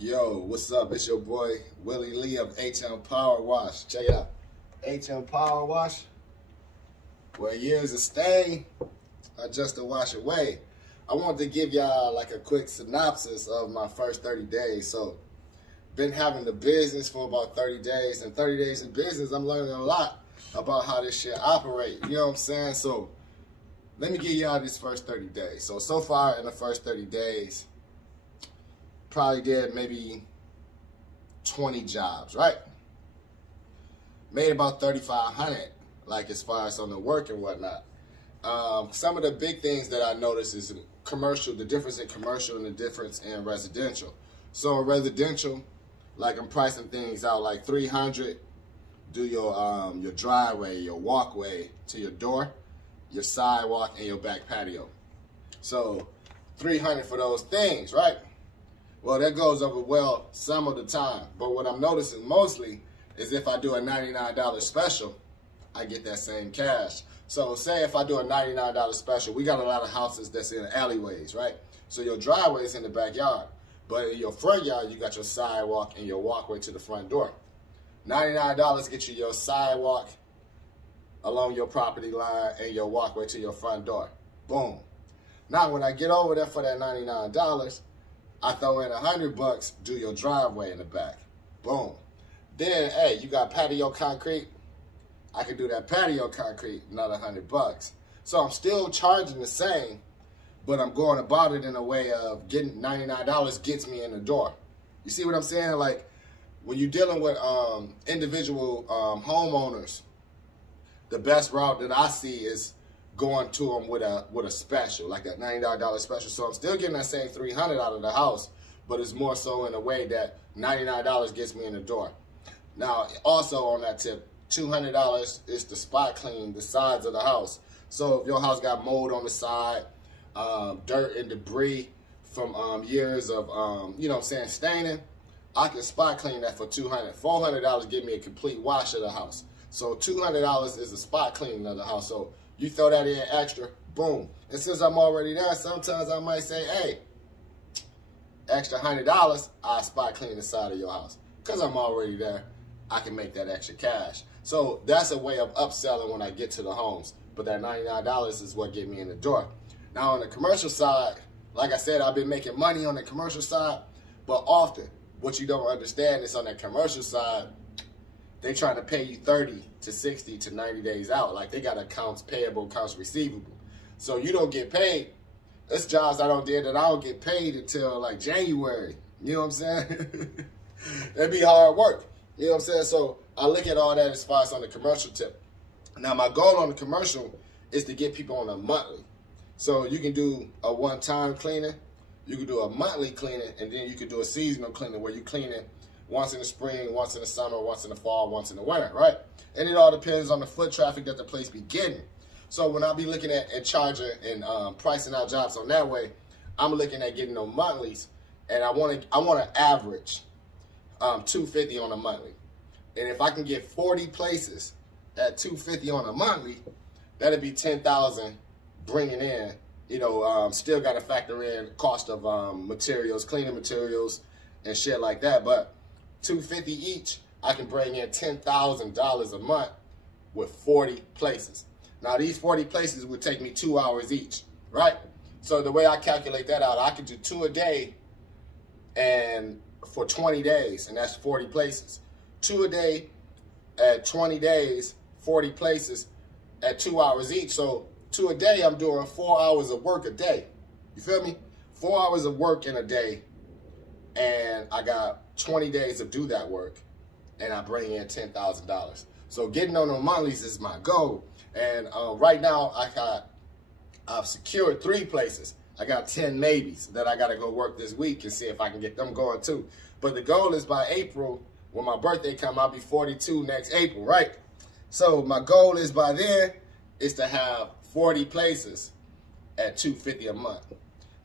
Yo, what's up? It's your boy, Willie Lee of HM Power Wash. Check it out. HM Power Wash, where years of stain are just a wash away. I wanted to give y'all like a quick synopsis of my first 30 days. So, been having the business for about 30 days. And 30 days in business, I'm learning a lot about how this shit operate. You know what I'm saying? So, let me give y'all this first 30 days. So far in the first 30 days, probably did maybe 20 jobs, right? Made about 3,500, like as far as on the work and whatnot. Some of the big things that I noticed is commercial, the difference in commercial and the difference in residential. So residential, like I'm pricing things out like 300, do your driveway, your walkway to your door, your sidewalk, and your back patio. So 300 for those things, right? Well, that goes over well some of the time. But what I'm noticing mostly is if I do a $99 special, I get that same cash. So say if I do a $99 special, we got a lot of houses that's in alleyways, right? So your driveway is in the backyard. But in your front yard, you got your sidewalk and your walkway to the front door. $99 get you your sidewalk along your property line and your walkway to your front door. Boom. Now, when I get over there for that $99, I throw in $100, do your driveway in the back. Boom. Then, hey, you got patio concrete. I can do that patio concrete, another $100. So I'm still charging the same, but I'm going about it in a way of getting $99 gets me in the door. You see what I'm saying? Like, when you're dealing with individual homeowners, the best route that I see is going to them with a special, like a $99 special. So I'm still getting that same $300 out of the house, but it's more so in a way that $99 gets me in the door. Now, also on that tip, $200 is to spot clean the sides of the house. So if your house got mold on the side, dirt and debris from years of, you know what I'm saying, staining, I can spot clean that for $200. $400 give me a complete wash of the house. So $200 is a spot cleaning of the house. So you throw that in extra, boom. And since I'm already there, sometimes I might say, hey, extra $100, I spot clean the side of your house. Because I'm already there, I can make that extra cash. So that's a way of upselling when I get to the homes. But that $99 is what get me in the door. Now on the commercial side, like I said, I've been making money on the commercial side, but often what you don't understand is on that commercial side, they trying to pay you 30 to 60 to 90 days out. Like they got accounts payable, accounts receivable. So you don't get paid. There's jobs I don't do that I don't get paid until like January. You know what I'm saying? That'd be hard work. You know what I'm saying? So I look at all that as far as on the commercial tip. Now my goal on the commercial is to get people on a monthly. So you can do a one-time cleaning, you can do a monthly cleaning, and then you can do a seasonal cleaning where you clean it once in the spring, once in the summer, once in the fall, once in the winter, right? And it all depends on the foot traffic that the place be getting. So when I be looking at and charging and pricing out jobs on that way, I'm looking at getting them monthlies, and I want to average $250 on a monthly. And if I can get 40 places at $250 on a monthly, that'd be $10,000 bringing in. You know, still got to factor in cost of materials, cleaning materials, and shit like that. But $250 each, I can bring in $10,000 a month with 40 places. Now, these 40 places would take me 2 hours each, right? So the way I calculate that out, I could do 2 a day and for 20 days, and that's 40 places. 2 a day at 20 days, 40 places at 2 hours each. So 2 a day, I'm doing 4 hours of work a day. You feel me? 4 hours of work in a day, and I got 20 days to do that work, and I bring in $10,000. So getting on the monthlies is my goal. And right now, I've secured 3 places. I got 10 maybes that I got to go work this week and see if I can get them going too. But the goal is by April, when my birthday come, I'll be 42 next April, right? So my goal is by then is to have 40 places at $250 a month.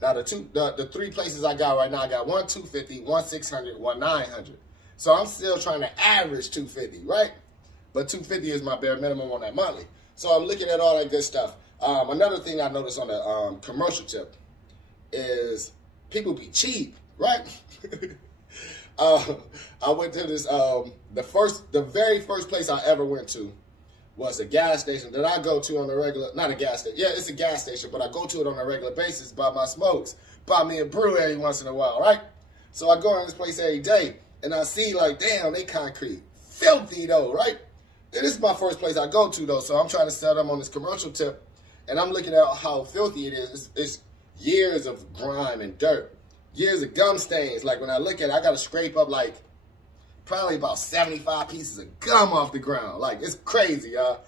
Now the 3 places I got right now, I got one $250, one $600, one $900. So I'm still trying to average $250, right? But $250 is my bare minimum on that monthly. So I'm looking at all that good stuff. Another thing I noticed on the commercial tip is people be cheap, right? I went to this, the very first place I ever went to was a gas station that I go to on a regular, not a gas station, yeah, it's a gas station, but I go to it on a regular basis, buy my smokes, buy me a brew every once in a while, right? So I go in this place every day, and I see like, damn, they concrete filthy though, right? And this is my first place I go to though, so I'm trying to set them on this commercial tip, and I'm looking at how filthy it is. It's years of grime and dirt, years of gum stains. Like when I look at it, I got to scrape up like probably about 75 pieces of gum off the ground. Like, it's crazy, y'all.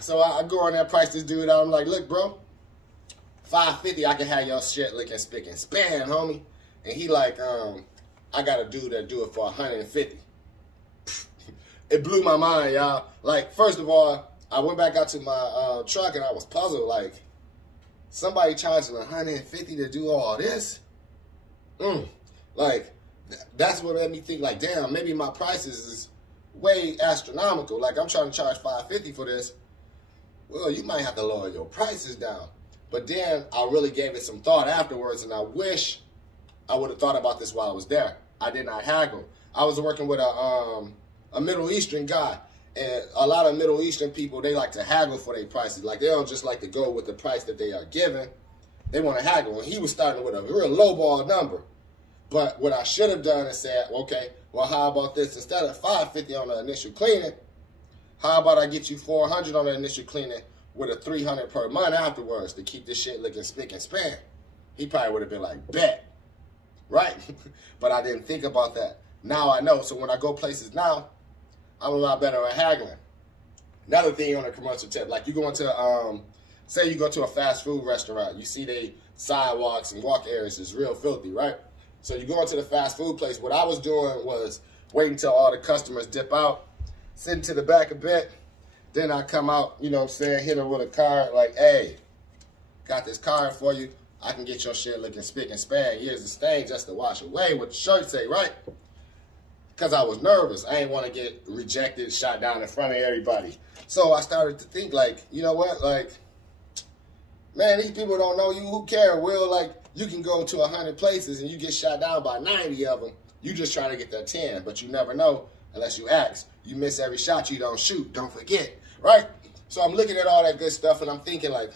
So I go in there, price this dude out. I'm like, look, bro, $5.50, I can have your shit looking spick and span, homie. And he like, I got a dude that do it for $150. It blew my mind, y'all. Like, first of all, I went back out to my truck and I was puzzled. Like, somebody charging $150 to do all this? Like, that's what made me think, like, damn, maybe my prices is way astronomical. Like, I'm trying to charge $5.50 for this. Well, you might have to lower your prices down. But then I really gave it some thought afterwards, and I wish I would have thought about this while I was there. I did not haggle. I was working with a Middle Eastern guy, and a lot of Middle Eastern people, they like to haggle for their prices. Like, they don't just like to go with the price that they are given. They want to haggle. And he was starting with a real lowball number. But what I should have done is said, okay, well, how about this? Instead of $5.50 on the initial cleaning, how about I get you $400 on the initial cleaning with a $300 per month afterwards to keep this shit looking spick and span? He probably would have been like, bet, right? But I didn't think about that. Now I know. So when I go places now, I'm a lot better at haggling. Another thing on a commercial tip, like you go into, say you go to a fast food restaurant, you see they sidewalks and walk areas is real filthy, right? So you go into the fast food place. What I was doing was waiting till all the customers dip out, sitting to the back a bit. Then I come out, you know what I'm saying, hit them with a card like, hey, got this card for you. I can get your shit looking spick and span, years of stain just to wash away, what the shirt say, right? Because I was nervous. I didn't want to get rejected, shot down in front of everybody. So I started to think like, you know what, like, man, these people don't know you. Who care? Will, like, you can go to 100 places and you get shot down by 90 of them. You just trying to get that 10, but you never know unless you ask. You miss every shot you don't shoot. Don't forget, right? So I'm looking at all that good stuff and I'm thinking like,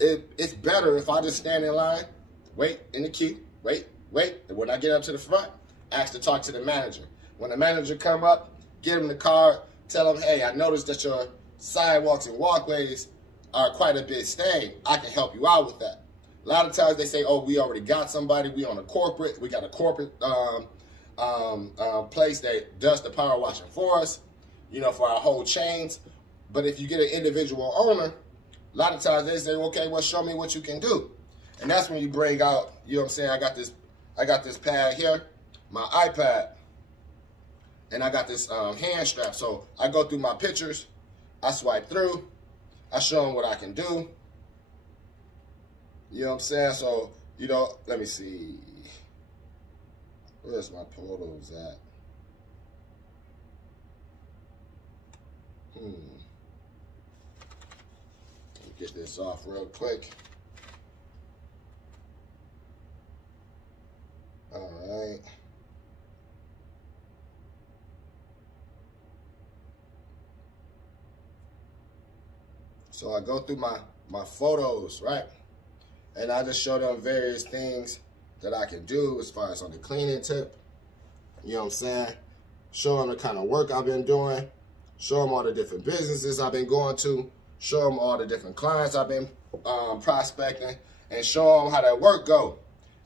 it's better if I just stand in line, wait in the queue, wait. And when I get up to the front, ask to talk to the manager. When the manager come up, give him the card, tell him, hey, I noticed that your sidewalks and walkways are quite a bit stained. I can help you out with that. A lot of times they say, oh, we already got somebody. We got a corporate place that does the power washing for us, you know, for our whole chains. But if you get an individual owner, a lot of times they say, okay, well, show me what you can do. And that's when you bring out, you know what I'm saying, I got this pad here, my iPad, and I got this hand strap. So I go through my pictures, I swipe through, I show them what I can do. You know what I'm saying? So, you know, let me see. Where's my photos at? Let me get this off real quick. All right. So I go through my photos, right? And I just show them various things that I can do as far as on the cleaning tip. You know what I'm saying? Show them the kind of work I've been doing. Show them all the different businesses I've been going to. Show them all the different clients I've been prospecting. And show them how that work go.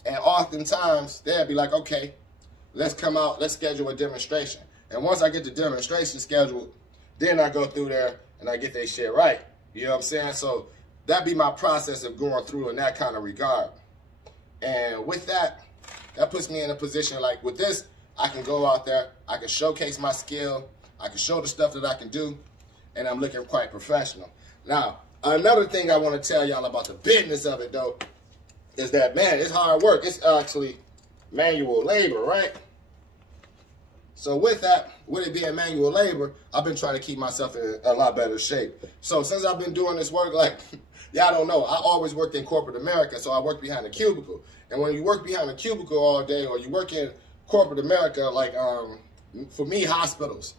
And oftentimes, they'll be like, okay, let's come out, let's schedule a demonstration. And once I get the demonstration scheduled, then I go through there and I get their shit right. You know what I'm saying? So that'd be my process of going through in that kind of regard. And with that, that puts me in a position like with this, I can go out there, I can showcase my skill, I can show the stuff that I can do, and I'm looking quite professional. Now, another thing I want to tell y'all about the business of it, though, is that, man, it's hard work. It's actually manual labor, right? So with that, with it being manual labor, I've been trying to keep myself in a lot better shape. So since I've been doing this work, like Y'all don't know. I always worked in corporate America, so I worked behind a cubicle. And when you work behind a cubicle all day, or you work in corporate America, like for me, hospitals,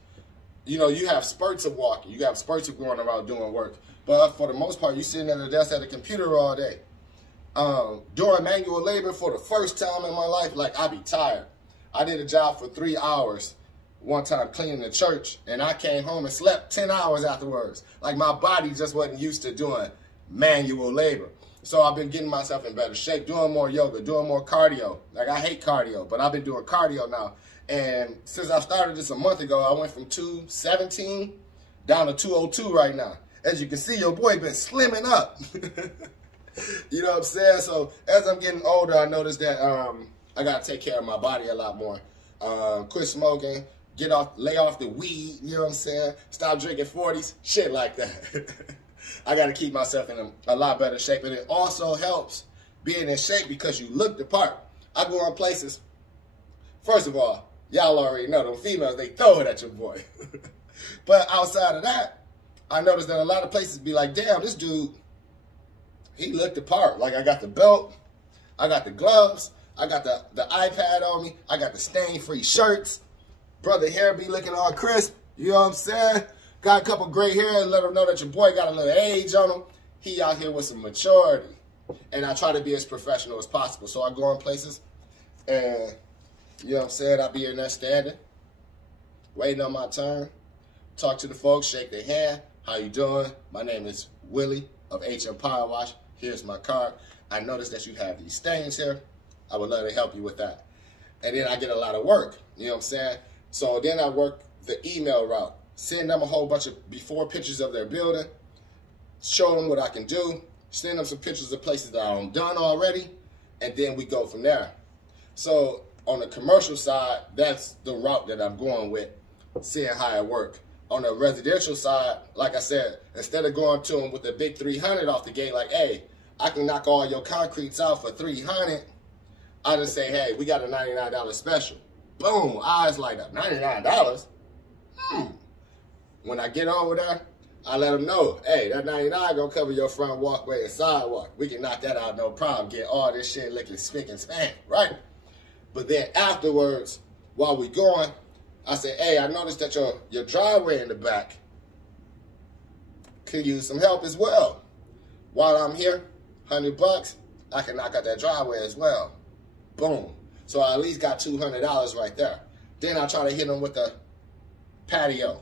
you know, you have spurts of walking. You have spurts of going around doing work. But for the most part, you're sitting at a desk at a computer all day. Doing manual labor for the first time in my life, like, I be tired. I did a job for 3 hours one time cleaning the church, and I came home and slept 10 hours afterwards. Like, my body just wasn't used to doing manual labor. So I've been getting myself in better shape, doing more yoga, doing more cardio. Like, I hate cardio, but I've been doing cardio now. And since I started this a month ago, I went from 217 down to 202 right now. As you can see, your boy been slimming up. You know what I'm saying? So as I'm getting older, I noticed that I got to take care of my body a lot more. Quit smoking, lay off the weed, you know what I'm saying? Stop drinking 40s, shit like that. I got to keep myself in a lot better shape. And it also helps being in shape because you look the part. I go on places. First of all, y'all already know them females, they throw it at your boy. But outside of that, I noticed that a lot of places be like, damn, this dude, he looked the part. Like, I got the belt, I got the gloves, I got the iPad on me, I got the stain-free shirts. Brother hair be looking all crisp, you know what I'm saying? Got a couple gray hair and let him know that your boy got a little age on him. He out here with some maturity. And I try to be as professional as possible. So I go on places and, you know what I'm saying, I be in there standing, waiting on my turn, talk to the folks, shake their hand. How you doing? My name is Willie of HM Power Wash. Here's my card. I noticed that you have these stains here. I would love to help you with that. And then I get a lot of work, you know what I'm saying? So then I work the email route. Send them a whole bunch of before pictures of their building, show them what I can do, send them some pictures of places that I'm done already, and then we go from there. So on the commercial side, that's the route that I'm going with, seeing how it works. On the residential side, like I said, instead of going to them with the big 300 off the gate, like, hey, I can knock all your concretes out for 300, I just say, hey, we got a $99 special. Boom, eyes light up. $99? When I get over there, I let them know, hey, that $99 gonna cover your front walkway and sidewalk. We can knock that out, no problem. Get all this shit looking spick and span, right? But then afterwards, while we going, I say, hey, I noticed that your driveway in the back could use some help as well. While I'm here, $100, I can knock out that driveway as well. Boom. So I at least got $200 right there. Then I try to hit them with the patio.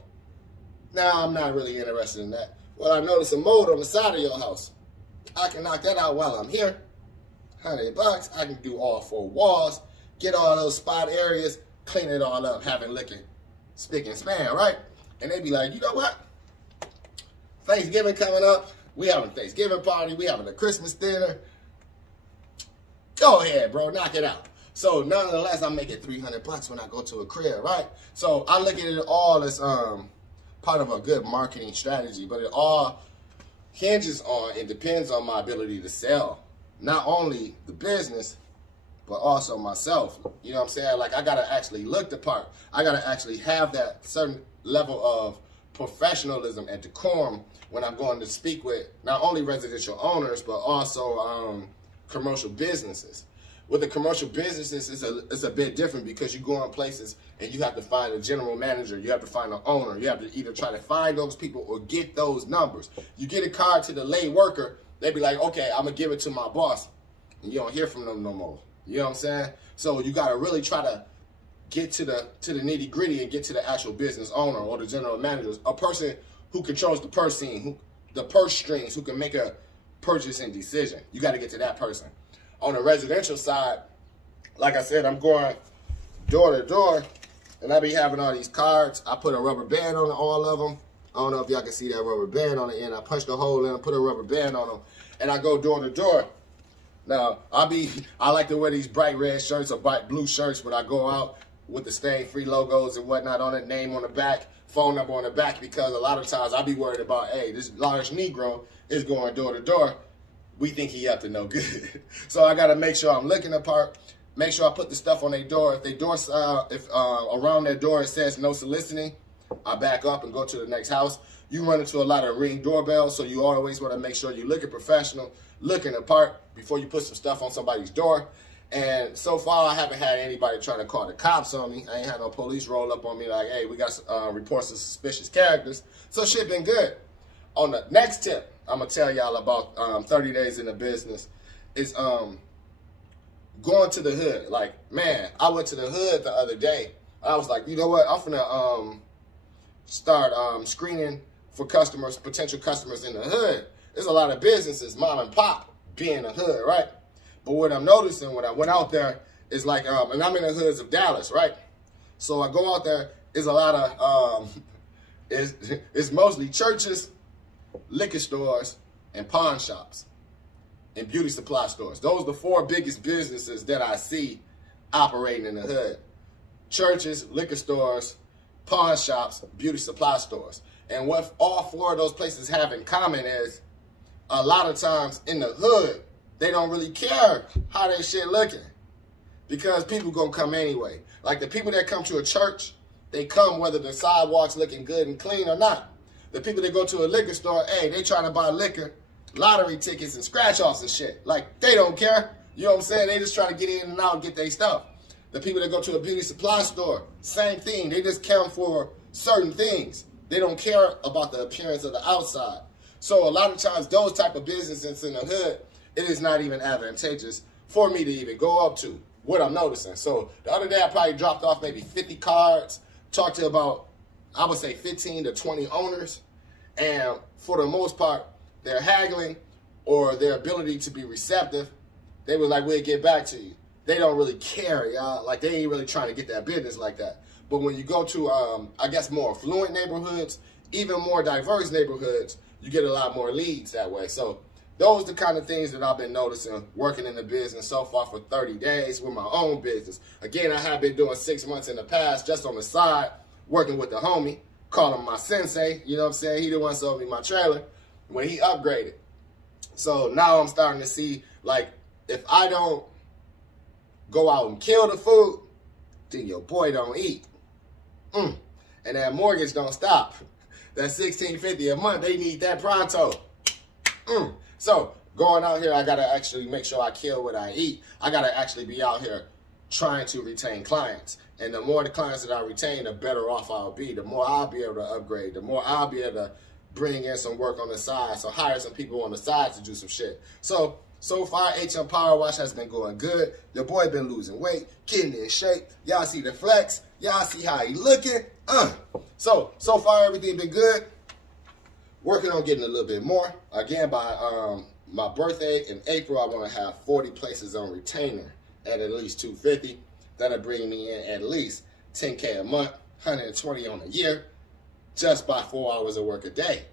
Now, I'm not really interested in that. Well, I noticed a mold on the side of your house. I can knock that out while I'm here. $100, I can do all 4 walls, get all those spot areas, clean it all up, have it looking spick and span, right? And they be like, you know what? Thanksgiving coming up. We having a Thanksgiving party. We having a Christmas dinner. Go ahead, bro. Knock it out. So, nonetheless, I'm making $300 when I go to a crib, right? So, I look at it all as part of a good marketing strategy, but it all hinges on and depends on my ability to sell. Not only the business, but also myself. You know what I'm saying? Like, I got to actually look the part. I got to actually have that certain level of professionalism and decorum when I'm going to speak with not only residential owners, but also commercial businesses. With the commercial businesses, it's a bit different because you go on places and you have to find a general manager, you have to find an owner, you have to either try to find those people or get those numbers. You get a card to the lay worker, they be like, okay, I'm going to give it to my boss. And you don't hear from them no more. You know what I'm saying? So you got to really try to get to the nitty gritty and get to the actual business owner or the general manager, a person who controls the purse strings, who can make a purchasing decision. You got to get to that person. On the residential side, like I said, I'm going door to door, and I be having all these cards. I put a rubber band on all of them. I don't know if y'all can see that rubber band on the end. I punch the hole in and put a rubber band on them, and I go door to door. Now, I like to wear these bright red shirts or bright blue shirts, but I go out with the stain-free logos and whatnot on it, name on the back, phone number on the back, because a lot of times I be worried about, hey, this large Negro is going door to door. We think he up to no good. So I got to make sure I'm looking the part, make sure I put the stuff on their door. If they door, around their door it says no soliciting, I back up and go to the next house. You run into a lot of Ring doorbells, so you always want to make sure you're looking professional, looking the part before you put some stuff on somebody's door. And so far, I haven't had anybody trying to call the cops on me. I ain't had no police roll up on me like, hey, we got reports of suspicious characters. So shit been good. On the next tip, I'm going to tell y'all about 30 days in the business is going to the hood. Like, man, I went to the hood the other day. I was like, you know what? I'm finna start screening for customers, potential customers in the hood. There's a lot of businesses, mom and pop, be in the hood, right? But what I'm noticing when I went out there is like, and I'm in the hoods of Dallas, right? So I go out there, is a lot of, it's mostly churches, liquor stores, and pawn shops, and beauty supply stores. Those are the 4 biggest businesses that I see operating in the hood. Churches, liquor stores, pawn shops, beauty supply stores. And what all 4 of those places have in common is a lot of times in the hood, they don't really care how their shit looking because people gonna come anyway. Like the people that come to a church, they come whether the sidewalk's looking good and clean or not. The people that go to a liquor store, hey, they trying to buy liquor, lottery tickets and scratch-offs and shit. Like, they don't care. You know what I'm saying? They just trying to get in and out and get their stuff. The people that go to a beauty supply store, same thing. They just come for certain things. They don't care about the appearance of the outside. So a lot of times, those type of businesses in the hood, it is not even advantageous for me to even go up to what I'm noticing. So the other day, I probably dropped off maybe 50 cards, talked to about, I would say 15 to 20 owners. And for the most part, they're haggling or their ability to be receptive. They were like, we'll get back to you. They don't really care, y'all. Like, they ain't really trying to get that business like that. But when you go to, I guess, more affluent neighborhoods, even more diverse neighborhoods, you get a lot more leads that way. So those are the kind of things that I've been noticing working in the business so far for 30 days with my own business. Again, I have been doing 6 months in the past just on the side, working with the homie, call him my sensei. You know what I'm saying? He the one sold me my trailer when he upgraded. So now I'm starting to see, like, if I don't go out and kill the food, then your boy don't eat. And that mortgage don't stop. That $1,650 a month, they need that pronto. So going out here, I gotta actually make sure I kill what I eat. I gotta actually be out here trying to retain clients. And the more the clients that I retain, the better off I'll be. The more I'll be able to upgrade. The more I'll be able to bring in some work on the side. So hire some people on the side to do some shit. So far, HM Power Wash has been going good. Your boy been losing weight, getting in shape. Y'all see the flex. Y'all see how he looking. So far, everything been good. Working on getting a little bit more. Again, by my birthday in April, I want to have 40 places on retainer at least $250. That'll bring me in at least $10K a month, $120 on a year, just by 4 hours of work a day.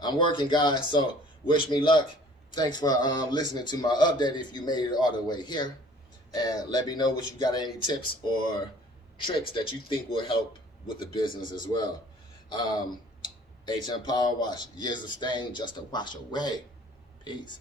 I'm working, guys, so wish me luck. Thanks for listening to my update if you made it all the way here. And let me know what you got, any tips or tricks that you think will help with the business as well. HM Power Wash, years of stain just a wash away. Peace.